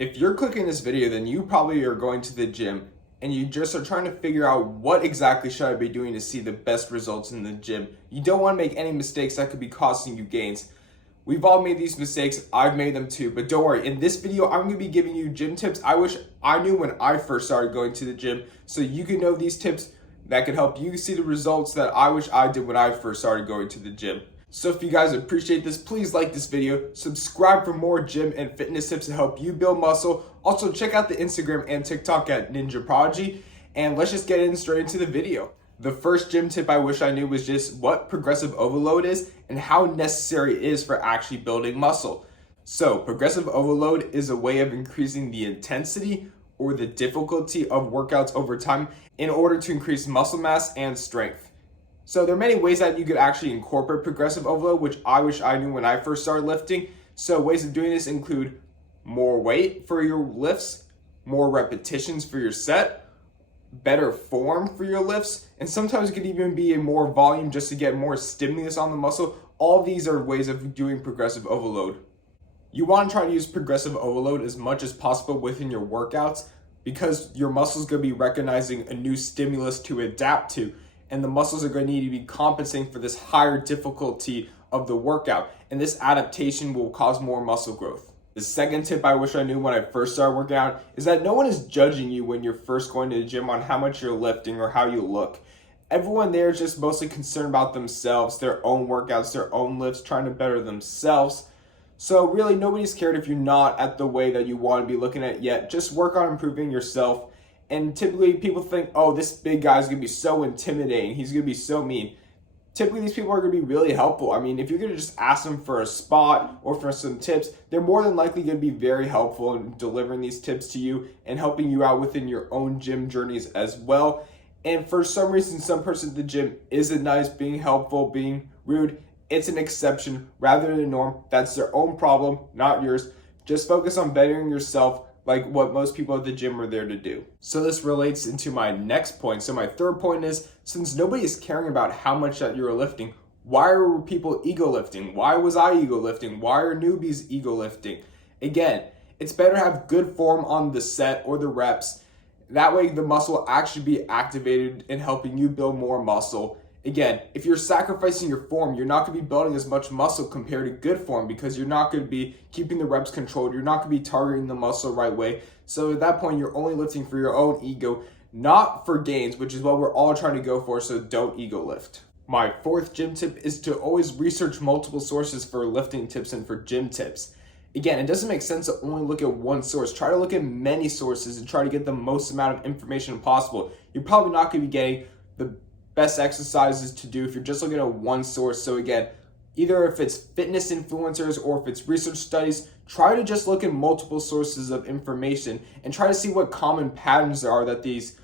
If you're clicking this video, then you probably are going to the gym and you just are trying to figure out what exactly should I be doing to see the best results in the gym. You don't want to make any mistakes that could be costing you gains. We've all made these mistakes. I've made them too, but don't worry. In this video, I'm going to be giving you gym tips I wish I knew when I first started going to the gym, so you can know these tips that could help you see the results that I wish I did when I first started going to the gym. So if you guys appreciate this, please like this video, subscribe for more gym and fitness tips to help you build muscle. Also check out the Instagram and TikTok at Ninja Prodigy, and let's just get straight into the video. The first gym tip I wish I knew was just what progressive overload is and how necessary it is for actually building muscle. So progressive overload is a way of increasing the intensity or the difficulty of workouts over time in order to increase muscle mass and strength. So there are many ways that you could actually incorporate progressive overload, which I wish I knew when I first started lifting. So ways of doing this include more weight for your lifts, more repetitions for your set, better form for your lifts, and sometimes it could even be a more volume just to get more stimulus on the muscle. All these are ways of doing progressive overload. You want to try to use progressive overload as much as possible within your workouts because your muscles are going to be recognizing a new stimulus to adapt to, and the muscles are going to need to be compensating for this higher difficulty of the workout, and this adaptation will cause more muscle growth. The second tip I wish I knew when I first started working out is that no one is judging you when you're first going to the gym on how much you're lifting or how you look. Everyone there is just mostly concerned about themselves, their own workouts, their own lifts, trying to better themselves. So really nobody's cared if you're not at the way that you want to be looking at yet. Just work on improving yourself. And typically people think, oh, this big guy's going to be so intimidating. He's going to be so mean. Typically these people are going to be really helpful. I mean, if you're going to just ask them for a spot or for some tips, they're more than likely going to be very helpful in delivering these tips to you and helping you out within your own gym journeys as well. And for some reason, some person at the gym isn't nice, being helpful, being rude. It's an exception rather than a norm. That's their own problem, not yours. Just focus on bettering yourself, like what most people at the gym are there to do. So this relates into my next point. So my third point is, since nobody is caring about how much that you're lifting, why are people ego lifting? Why was I ego lifting? Why are newbies ego lifting? Again, it's better to have good form on the set or the reps. That way the muscle will actually be activated in helping you build more muscle. Again, if you're sacrificing your form, you're not going to be building as much muscle compared to good form because you're not going to be keeping the reps controlled. You're not going to be targeting the muscle right way. So at that point, you're only lifting for your own ego, not for gains, which is what we're all trying to go for. So don't ego lift. My fourth gym tip is to always research multiple sources for lifting tips and for gym tips. Again, it doesn't make sense to only look at one source. Try to look at many sources and try to get the most amount of information possible. You're probably not going to be getting the best exercises to do if you're just looking at one source. So again, either if it's fitness influencers or if it's research studies, try to just look at multiple sources of information and try to see what common patterns there are that these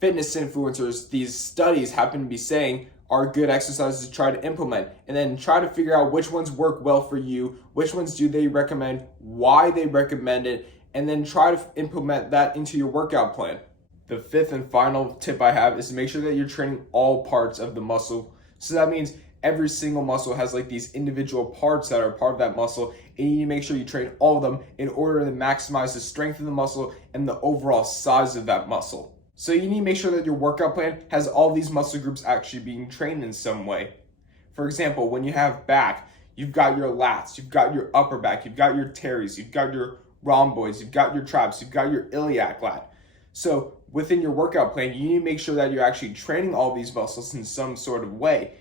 fitness influencers, these studies happen to be saying are good exercises to try to implement, and then try to figure out which ones work well for you, which ones do they recommend, why they recommend it, and then try to implement that into your workout plan. The fifth and final tip I have is to make sure that you're training all parts of the muscle. So that means every single muscle has like these individual parts that are part of that muscle, and you need to make sure you train all of them in order to maximize the strength of the muscle and the overall size of that muscle. So you need to make sure that your workout plan has all these muscle groups actually being trained in some way. For example, when you have back, you've got your lats, you've got your upper back, you've got your teres, you've got your rhomboids, you've got your traps, you've got your iliac lat. So within your workout plan, you need to make sure that you're actually training all these muscles in some sort of way.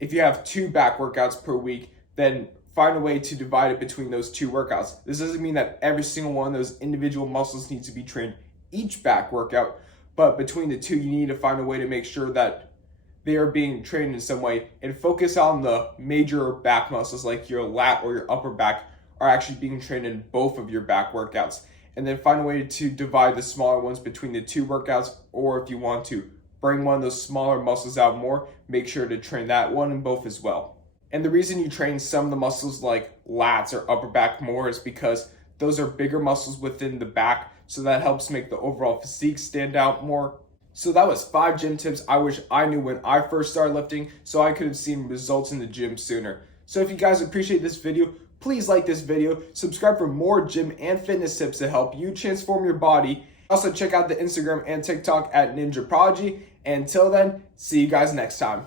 If you have 2 back workouts per week, then find a way to divide it between those 2 workouts. This doesn't mean that every single one of those individual muscles needs to be trained each back workout, but between the 2, you need to find a way to make sure that they are being trained in some way, and focus on the major back muscles like your lat or your upper back are actually being trained in both of your back workouts. And then find a way to divide the smaller ones between the 2 workouts, or if you want to bring one of those smaller muscles out more, make sure to train that one in both as well. And the reason you train some of the muscles like lats or upper back more is because those are bigger muscles within the back, so that helps make the overall physique stand out more. So that was 5 gym tips I wish I knew when I first started lifting, so I could have seen results in the gym sooner. So if you guys appreciate this video, Please like this video, subscribe for more gym and fitness tips to help you transform your body. Also check out the Instagram and TikTok at Ninja Prodigy. And until then, see you guys next time.